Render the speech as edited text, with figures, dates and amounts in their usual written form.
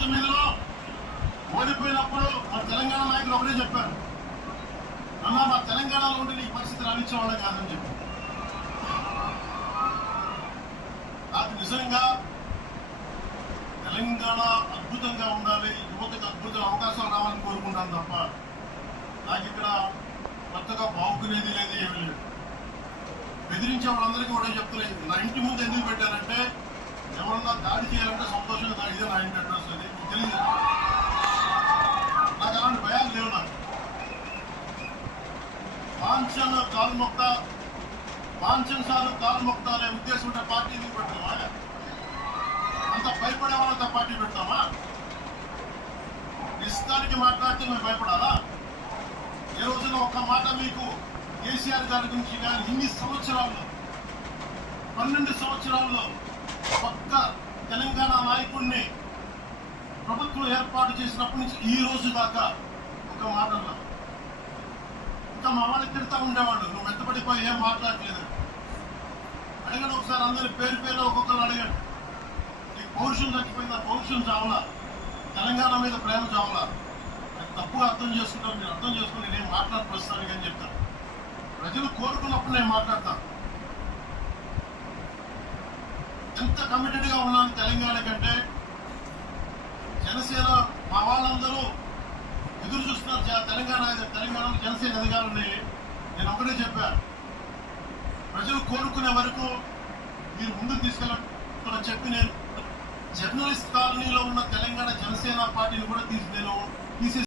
19లో ఓడిపోయినప్పుడు మా తెలంగాణ నాయకులు ఒకటే చెప్పారు, అమ్మా మా తెలంగాణలో ఉంటే నీ పరిస్థితి రాణించేవాళ్ళం కాదని చెప్పి. నాకు నిజంగా తెలంగాణ అద్భుతంగా ఉండాలి, యువతకు అద్భుత అవకాశాలు రావాలని కోరుకుంటాను తప్ప నాకు ఇక్కడ కొత్తగా బాగుకునేది లేదు, ఏమీ లేదు. బెదిరించే వాళ్ళందరికీ కూడా చెప్తున్నాయి. నా ఇంటి ముందు ఎందుకు పెట్టారంటే ఎవరన్నా దాడి చేయాలంటే సంతోషంగా దాడి ఇదే నా ఇంటి అడ్రస్ అది తెలియదు. నాకు అలాంటి భయాలు లేవు. నాకు వాంఛన్ సార్లు కాలుమొక్త అనే ఉద్దేశం ఉంటే పార్టీ ఎందుకు పెడతామా? అంత భయపడే వాళ్ళంతా పార్టీ పెడతామా? ఇష్టానికి మాట్లాడితే మేము భయపడాలా? ఏ రోజున ఒక్క మాట మీకు కేసీఆర్ గారి గురించి కానీ ఇన్ని సంవత్సరాల్లో 12 సంవత్సరాల్లో ఒక్క తెలంగాణ నాయకుడిని ప్రభుత్వం ఏర్పాటు చేసినప్పటి నుంచి ఈ రోజు దాకా ఒక మాటల్లో ఇంకా మా వాళ్ళకి తిడతా ఉండేవాళ్ళు, నువ్వు మెత్తపడిపోయి ఏం మాట్లాడలేదు. అడగండి ఒకసారి, అందరి పేరు ఒక్కొక్కరు అడగండి. నీకు పౌరుషం చచ్చిపోయిందా? పౌరుషం చావలా, తెలంగాణ మీద ప్రేమ చావలా. తప్పుగా అర్థం చేసుకుంటాను, మీరు అర్థం చేసుకుని నేనేం మాట్లాడి ప్రస్తుతానికి అని చెప్తాను. ప్రజలు కోరుకున్నప్పుడు నేను మాట్లాడతాను. ఎంత కమిటెడ్గా ఉన్నాను తెలంగాణ కంటే. జనసేన మా వాళ్ళందరూ ఎదురు చూస్తున్నారు తెలంగాణలో జనసేన ఎదగాలని. నేను ఒకటే చెప్పాను, ప్రజలు కోరుకునే వరకు మీరు ముందుకు తీసుకెళ్ళాలని చెప్పి నేను జర్నలిస్ట్ కాలనీలో ఉన్న తెలంగాణ జనసేన పార్టీని కూడా తీసి